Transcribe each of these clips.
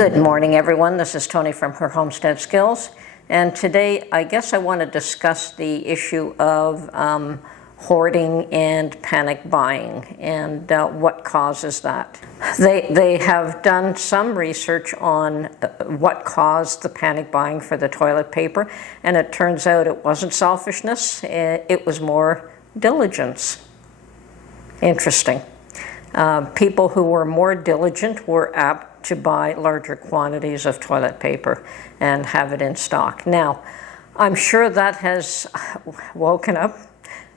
Good morning, everyone. This is Tony from Her Homestead Skills, and today I guess I want to discuss the issue of hoarding and panic buying and what causes that. They have done some research on what caused the panic buying for the toilet paper, and it turns out it wasn't selfishness, it was more diligence. Interesting. People who were more diligent were apt to buy larger quantities of toilet paper and have it in stock. Now, I'm sure that has woken up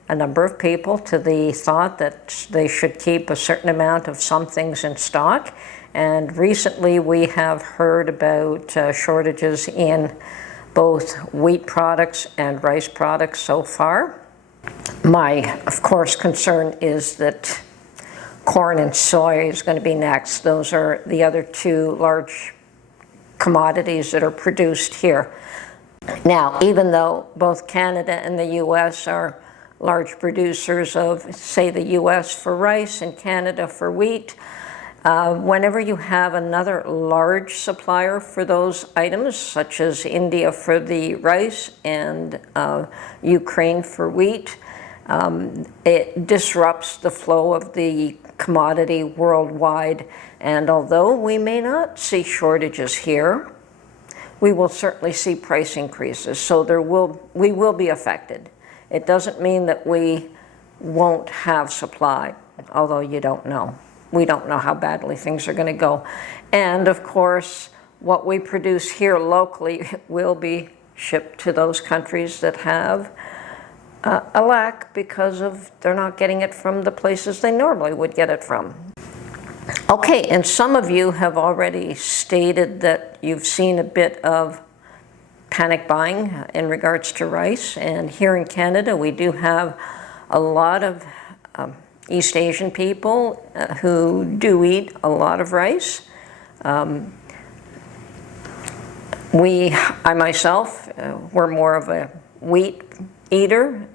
a number of people to the thought that they should keep a certain amount of some things in stock. And recently we have heard about shortages in both wheat products and rice products so far. My, of course, concern is that corn and soy is going to be next. Those are the other two large commodities that are produced here. Now, even though both Canada and the US are large producers of, say, the US for rice and Canada for wheat, whenever you have another large supplier for those items, such as India for the rice and Ukraine for wheat, it disrupts the flow of the commodity worldwide, and although we may not see shortages here, we will certainly see price increases, so we will be affected. It doesn't mean that we won't have supply, although you don't know. We don't know how badly things are going to go. And of course, what we produce here locally will be shipped to those countries that have a lack because of they're not getting it from the places they normally would get it from. Okay, and some of you have already stated that you've seen a bit of panic buying in regards to rice, and here in Canada we do have a lot of East Asian people who do eat a lot of rice. I myself, were more of a wheat eater,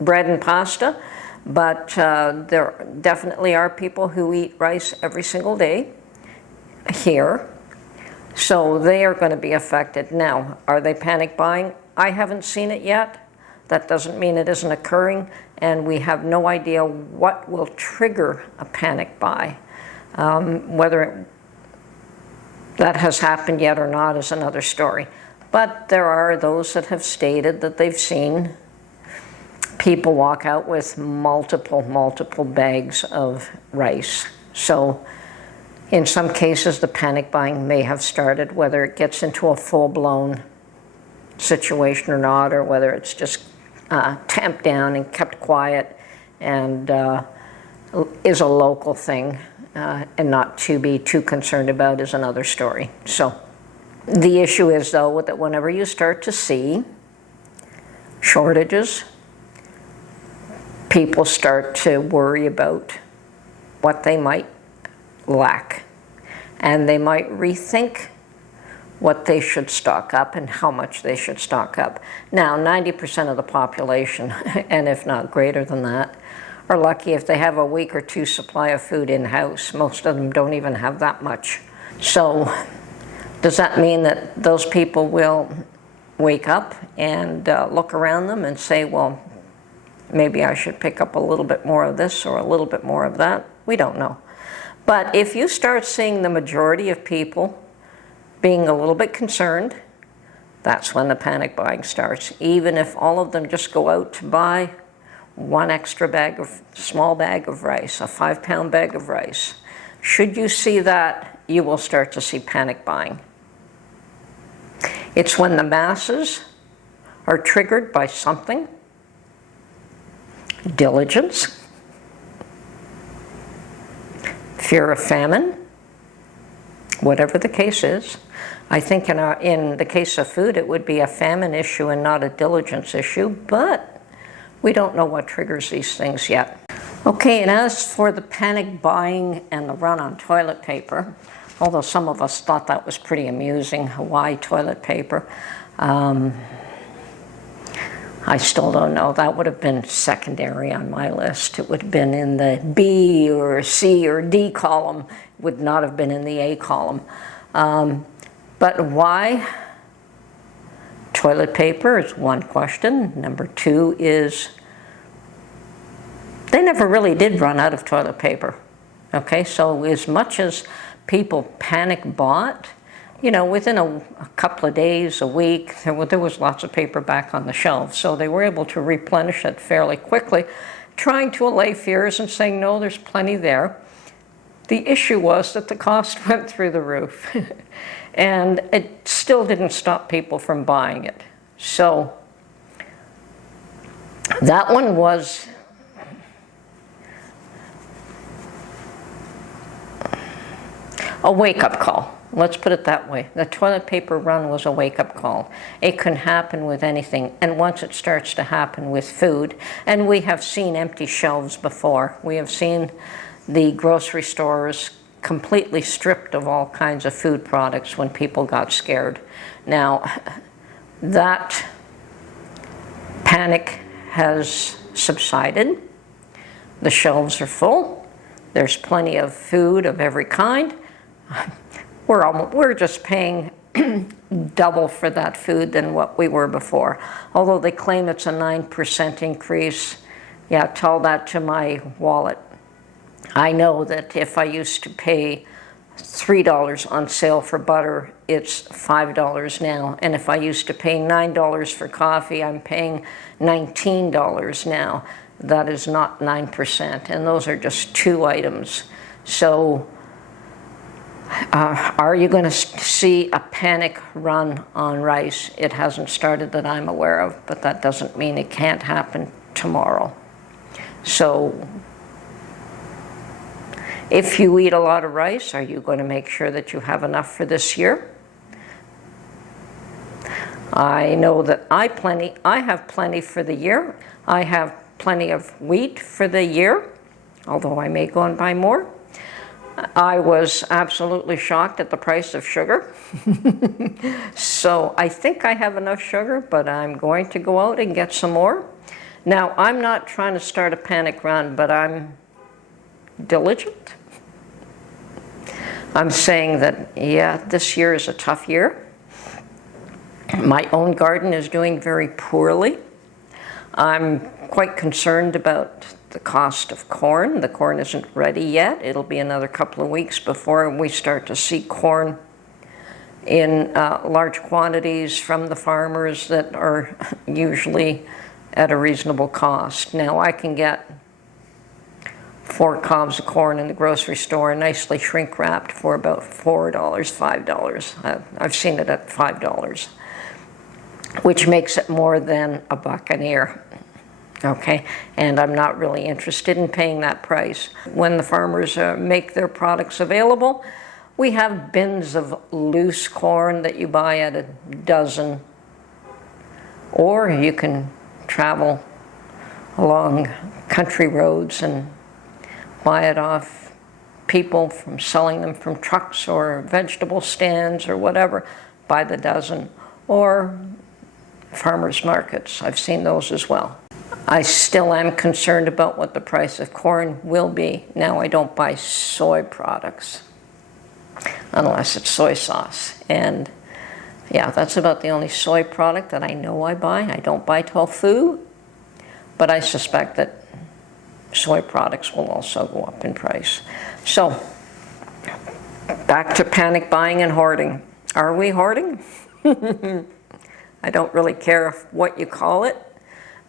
bread and pasta, but there definitely are people who eat rice every single day here, so they are going to be affected. Now, are they panic buying? I haven't seen it yet. That doesn't mean it isn't occurring, and we have no idea what will trigger a panic buy. Whether that has happened yet or not is another story. But there are those that have stated that they've seen people walk out with multiple bags of rice. So in some cases, the panic buying may have started, whether it gets into a full-blown situation or not, or whether it's just tamped down and kept quiet and is a local thing and not to be too concerned about is another story. So the issue is, though, that whenever you start to see shortages, people start to worry about what they might lack, and they might rethink what they should stock up and how much they should stock up. Now, 90% of the population, and if not greater than that, are lucky if they have a week or two supply of food in-house. Most of them don't even have that much. So does that mean that those people will wake up and look around them and say, well, maybe I should pick up a little bit more of this or a little bit more of that? We don't know. But if you start seeing the majority of people being a little bit concerned, that's when the panic buying starts. Even if all of them just go out to buy one extra small bag of rice, a 5-pound bag of rice. Should you see that, you will start to see panic buying. It's when the masses are triggered by something, diligence, fear of famine, whatever the case is. I think in the case of food, it would be a famine issue and not a diligence issue, but we don't know what triggers these things yet. Okay, and as for the panic buying and the run on toilet paper, although some of us thought that was pretty amusing, why toilet paper? I still don't know. That would have been secondary on my list. It would have been in the B or C or D column, would not have been in the A column. But why toilet paper is one question. Number two is they never really did run out of toilet paper. Okay, so as much as people panic bought, you know, within a couple of days, a week, there was lots of paper back on the shelves. So they were able to replenish it fairly quickly, trying to allay fears and saying, no, there's plenty there. The issue was that the cost went through the roof. And it still didn't stop people from buying it. So that one was a wake-up call. Let's put it that way. The toilet paper run was a wake-up call. It can happen with anything, and once it starts to happen with food, and we have seen empty shelves before. We have seen the grocery stores completely stripped of all kinds of food products when people got scared. Now, that panic has subsided. The shelves are full. There's plenty of food of every kind. We're just paying double for that food than what we were before. Although they claim it's a 9% increase, yeah, tell that to my wallet. I know that if I used to pay $3 on sale for butter, it's $5 now. And if I used to pay $9 for coffee, I'm paying $19 now. That is not 9%, and those are just two items. So are you going to see a panic run on rice? It hasn't started that I'm aware of, but that doesn't mean it can't happen tomorrow. So if you eat a lot of rice, are you going to make sure that you have enough for this year? I know that I have plenty for the year. I have plenty of wheat for the year, although I may go and buy more. I was absolutely shocked at the price of sugar. So I think I have enough sugar, but I'm going to go out and get some more. Now, I'm not trying to start a panic run, but I'm diligent. I'm saying that, yeah, this year is a tough year. My own garden is doing very poorly. I'm quite concerned about the cost of corn. The corn isn't ready yet. It'll be another couple of weeks before we start to see corn in large quantities from the farmers that are usually at a reasonable cost. Now, I can get 4 cobs of corn in the grocery store, nicely shrink wrapped, for about $4, $5. I've seen it at $5, which makes it more than $1 an ear. Okay, and I'm not really interested in paying that price. When the farmers make their products available, we have bins of loose corn that you buy at a dozen, or you can travel along country roads and buy it off people from selling them from trucks or vegetable stands or whatever by the dozen, or farmers markets. I've seen those as well. I still am concerned about what the price of corn will be. Now, I don't buy soy products unless it's soy sauce. And yeah, that's about the only soy product that I know I buy. I don't buy tofu, but I suspect that soy products will also go up in price. So, back to panic buying and hoarding. Are we hoarding? I don't really care what you call it.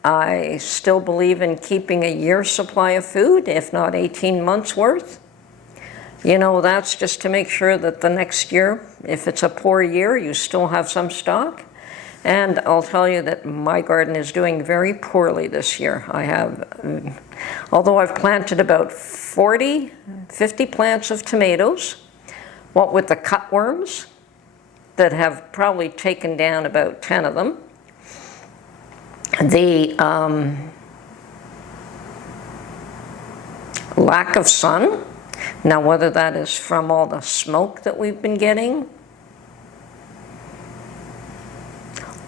I still believe in keeping a year's supply of food, if not 18 months worth. You know, that's just to make sure that the next year, if it's a poor year, you still have some stock. And I'll tell you that my garden is doing very poorly this year. I have, although I've planted about 50 plants of tomatoes, what with the cutworms that have probably taken down about 10 of them. The lack of sun, now whether that is from all the smoke that we've been getting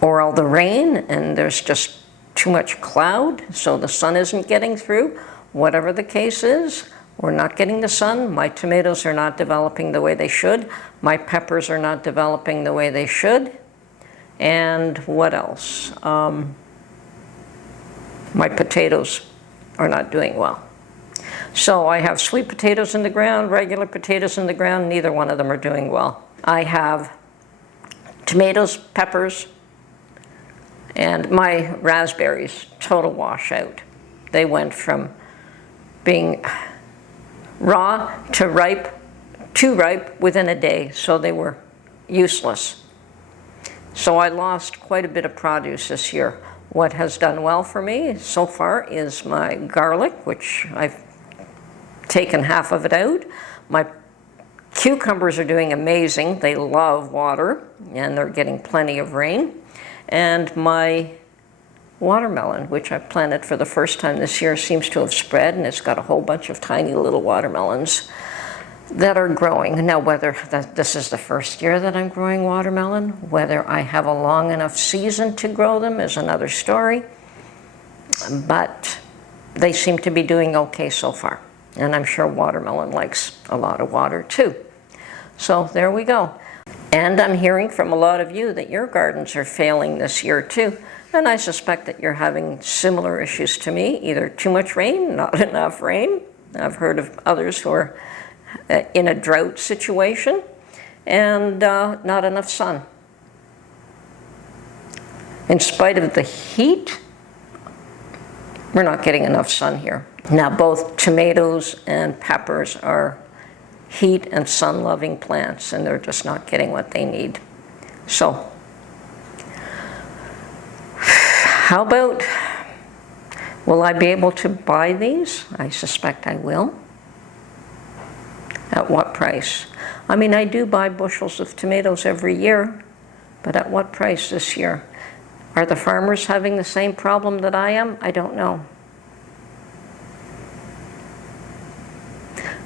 or all the rain and there's just too much cloud so the sun isn't getting through, whatever the case is, We're not getting the sun. My tomatoes are not developing the way they should. My peppers are not developing the way they should. And what else? My potatoes are not doing well. So I have sweet potatoes in the ground, regular potatoes in the ground. Neither one of them are doing well. I have tomatoes, peppers, and my raspberries, total washout. They went from being raw to ripe within a day, so they were useless. So I lost quite a bit of produce this year. What has done well for me so far is my garlic, which I've taken half of it out. My cucumbers are doing amazing. They love water, and they're getting plenty of rain. And my watermelon, which I planted for the first time this year, seems to have spread, and it's got a whole bunch of tiny little watermelons that are growing. Now, whether this is the first year that I'm growing watermelon, whether I have a long enough season to grow them is another story, but they seem to be doing okay so far. And I'm sure watermelon likes a lot of water too. So there we go. And I'm hearing from a lot of you that your gardens are failing this year too. And I suspect that you're having similar issues to me, either too much rain, not enough rain. I've heard of others who are in a drought situation, and not enough sun. In spite of the heat, we're not getting enough sun here. Now, both tomatoes and peppers are heat and sun-loving plants, and they're just not getting what they need. So, how about, will I be able to buy these? I suspect I will. At what price? I mean, I do buy bushels of tomatoes every year, but at what price this year? Are the farmers having the same problem that I am? I don't know.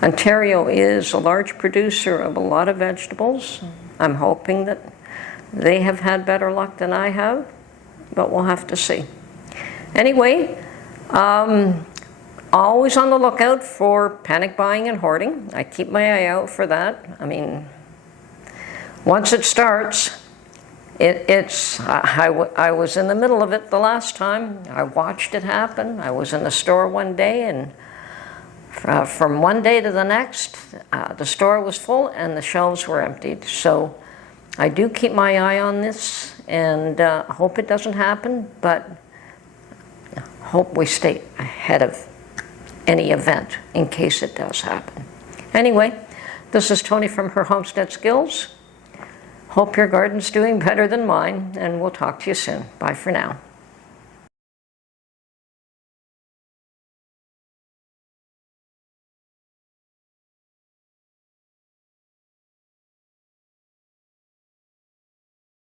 Ontario is a large producer of a lot of vegetables. I'm hoping that they have had better luck than I have, but we'll have to see. Anyway, always on the lookout for panic buying and hoarding. I keep my eye out for that. I mean, once it starts, I was in the middle of it the last time. I watched it happen. I was in the store one day, and from one day to the next, the store was full and the shelves were emptied. So I do keep my eye on this, and hope it doesn't happen, but hope we stay ahead of any event in case it does happen. Anyway, this is Tony from Her Homestead Skills. Hope your garden's doing better than mine, and we'll talk to you soon. Bye for now.